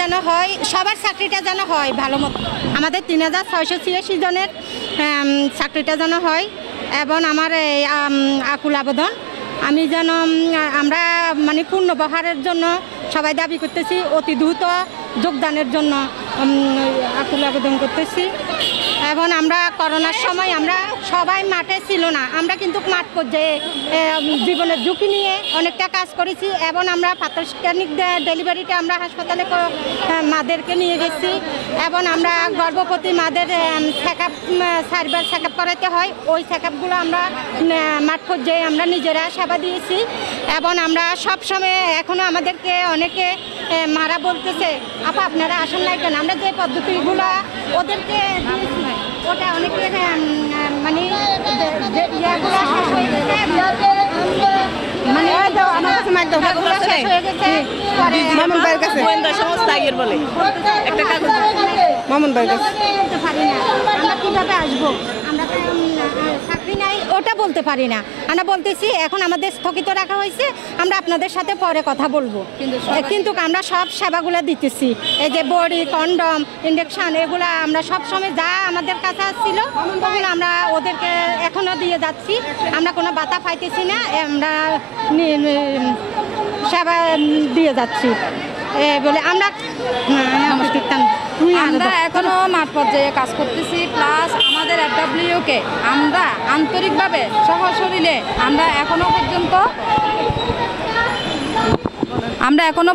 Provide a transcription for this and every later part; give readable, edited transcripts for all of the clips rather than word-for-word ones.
যেন হয়, সবার চাকরিটা যেন হয় ভালো মতো। আমাদের 3686 জনের চাকরিটা যেন হয় এবং আমার এই আকুল আবেদন আমি যেন আমরা মানে পূর্ণবহারের জন্য সবাই দাবি করতেছি, অতি দ্রুত যোগদানের জন্য আকুল আবেদন করতেছি। এবং আমরা করোনার সময় আমরা সবাই মাঠে ছিল না, আমরা কিন্তু মাঠ পর্যায়ে জীবনের ঝুঁকি নিয়ে অনেকটা কাজ করেছি এবং আমরা প্রাতিষ্ঠানিক ডেলিভারিতে আমরা হাসপাতালে মাদেরকে নিয়ে গেছি এবং আমরা গর্ভবতী মাদের চেকআপ 4বার চেকআপ করাতে হয়, ওই চেকআপগুলো আমরা মাঠ পর্যায়ে আমরা নিজেরা সেবা দিয়েছি। এবং আমরা সবসময় এখনও আমাদেরকে অনেকে মারা বলতেছে আপা আপনারা আসেন নাই কেন, আমরা যে পদ্ধতিগুলো ওদেরকে দিয়েছি ওটা অনেকে মানে কিভাবে আসবো, আমরা চাকরি নাই ওটা বলতে পারি না। আমরা বলতেছি এখন আমাদের স্থগিত রাখা হয়েছে, আমরা আপনাদের সাথে পরে কথা বলবো, কিন্তু আমরা সব সেবাগুলো দিতেছি। এই যে বড়ি, কন্ডম, ইঞ্জেকশন এগুলো আমরা সব সময় যা আমাদের কাছে আসছিল ওগুলো আমরা ওদেরকে এখনও দিয়ে যাচ্ছি। আমরা কোনো বাতা পাইতেছি না, আমরা সেবা দিয়ে যাচ্ছি বলে আমরা এখনো মাঠ পর্যায়ে কাজ করতেছি। প্লাস আমাদের FWকে আমরা আন্তরিকভাবে সহশরীরে আমরা এখনো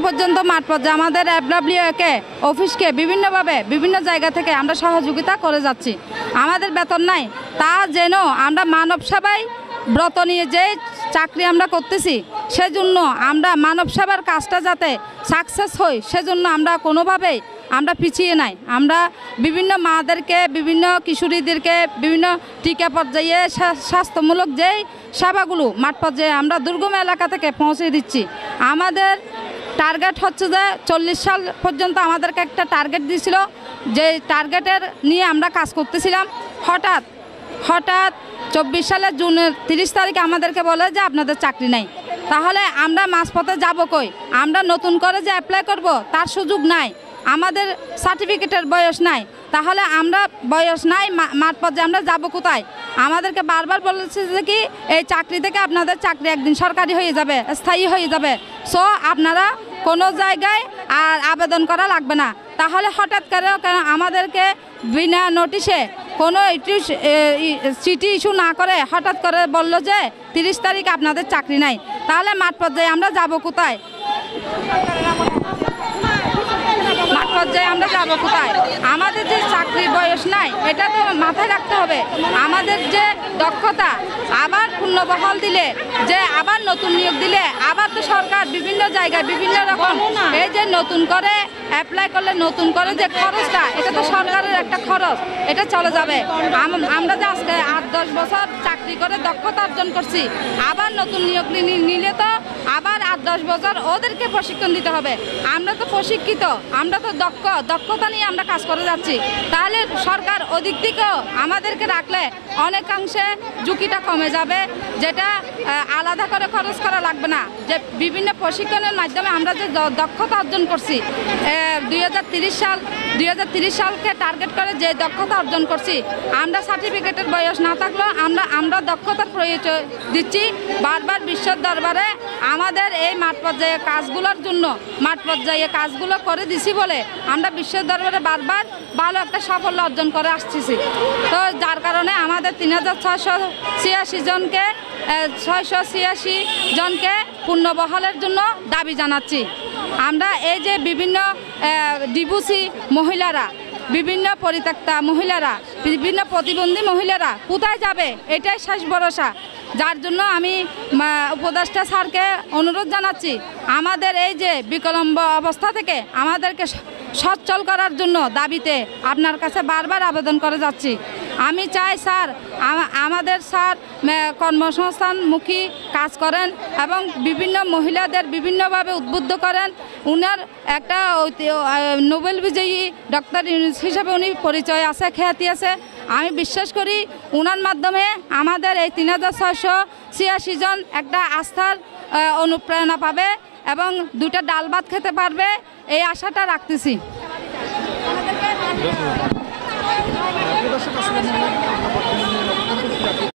পর্যন্ত মাঠ পর্যায়ে আমাদের FWকে অফিসকে বিভিন্নভাবে বিভিন্ন জায়গা থেকে আমরা সহযোগিতা করে যাচ্ছি। আমাদের বেতন নাই, তা যেন আমরা মানব সেবায় ব্রত নিয়ে যে চাকরি আমরা করতেছি, সেজন্য আমরা মানব সেবার কাজটা যাতে সাকসেস হয় সেজন্য আমরা কোনোভাবেই আমরা পিছিয়ে নাই। আমরা বিভিন্ন মাদেরকে, বিভিন্ন কিশোরীদেরকে বিভিন্ন টিকা পর্যায়ে স্বাস্থ্যমূলক যেই সেবাগুলো মাঠ পর্যায়ে আমরা দুর্গম এলাকা থেকে পৌঁছে দিচ্ছি। আমাদের টার্গেট হচ্ছে যে 40 সাল পর্যন্ত আমাদেরকে একটা টার্গেট দিয়েছিল, যে টার্গেটের নিয়ে আমরা কাজ করতেছিলাম। হঠাৎ 24 সালের জুনের 30 তারিখে আমাদেরকে বলে যে আপনাদের চাকরি নাই। তাহলে আমরা মাঝপথে যাব কই? আমরা নতুন করে যে অ্যাপ্লাই করব তার সুযোগ নাই, আমাদের সার্টিফিকেটের বয়স নাই। তাহলে আমরা বয়স নাই, মাঠ পর্যায়ে আমরা যাব কোথায়? আমাদেরকে বারবার বলেছে যে কি এই চাকরি থেকে আপনাদের চাকরি একদিন সরকারি হয়ে যাবে, স্থায়ী হয়ে যাবে, সো আপনারা কোনো জায়গায় আর আবেদন করা লাগবে না। তাহলে হঠাৎ করে আমাদেরকে বিনা নোটিশে কোনো চিঠি ইস্যু না করে হঠাৎ করে বলল যে 30 তারিখ আপনাদের চাকরি নাই। তাহলে মাঠ পর্যায়ে আমরা যাব কোথায়? মাঠ পর্যায়ে আমরা যাব কোথায়? আমাদের যে চাকরির বয়স নাই এটা তো মাথায় রাখতে হবে। আমাদের যে দক্ষতা আবার পূর্ণবহাল দিলে, যে আবার নতুন নিয়োগ দিলে, আবার তো সরকার বিভিন্ন জায়গায় বিভিন্ন রকম এই যে নতুন করে অ্যাপ্লাই করলে নতুন করে যে খরচটা, এটা তো সরকারের একটা খরচ, এটা চলে যাবে। আমরা যে আজকে 8-10 বছর চাকরি করে দক্ষতা অর্জন করছি, আবার নতুন নিয়োগ নিলে তো আবার 8-10 বছর ওদেরকে প্রশিক্ষণ দিতে হবে। আমরা তো প্রশিক্ষিত, আমরা তো দক্ষতা নিয়ে আমরা কাজ করে যাচ্ছি। তাহলে সরকার ওদিক থেকেও আমাদেরকে রাখলে অনেকাংশে ঝুঁকিটা কমে যাবে, যেটা আলাদা করে খরচ করা লাগবে না। যে বিভিন্ন প্রশিক্ষণের মাধ্যমে আমরা যে দক্ষতা অর্জন করছি, 2030 সালকে টার্গেট করে যে দক্ষতা অর্জন করছি, আমরা সার্টিফিকেটের বয়স না থাকলেও আমরা দক্ষতার প্রয়োজন দিচ্ছি। বারবার বিশ্বের দরবারে আমাদের এই মাঠ পর্যায়ে কাজগুলোর জন্য মাঠ পর্যায়ে কাজগুলো করে দিছি বলে আমরা বিশ্বের দরবারে বারবার ভালো একটা সাফল্য অর্জন করে আসতেছি। তো যার কারণে আমাদের 686 জনকে পূর্ণবহালের জন্য দাবি জানাচ্ছি। আমরা এই যে বিভিন্ন ডিভোর্সি মহিলারা, বিভিন্ন পরিত্যক্তা মহিলারা, বিভিন্ন প্রতিবন্ধী মহিলারা কোথায় যাবে এটাই শেষ ভরসা। যার জন্য আমি উপদেষ্টা স্যারকে অনুরোধ জানাচ্ছি, আমাদের এই যে বিকলম্ব অবস্থা থেকে আমাদেরকে সচ্ছল করার জন্য দাবিতে আপনার কাছে বারবার আবেদন করে যাচ্ছি। আমি চাই স্যার, আমাদের স্যার কর্মসংস্থানমুখী কাজ করেন এবং বিভিন্ন মহিলাদের বিভিন্নভাবে উদ্বুদ্ধ করেন। উনার একটা নোবেল বিজয়ী ডক্টর হিসেবে উনি পরিচয় আছে, খ্যাতি আছে। আমি বিশ্বাস করি উনার মাধ্যমে আমাদের এই 3686 জন একটা আস্থার অনুপ্রেরণা পাবে এবং 2টা ডাল ভাত খেতে পারবে, এই আশাটা রাখতেছি। দর্শক আসসালামু আলাইকুম।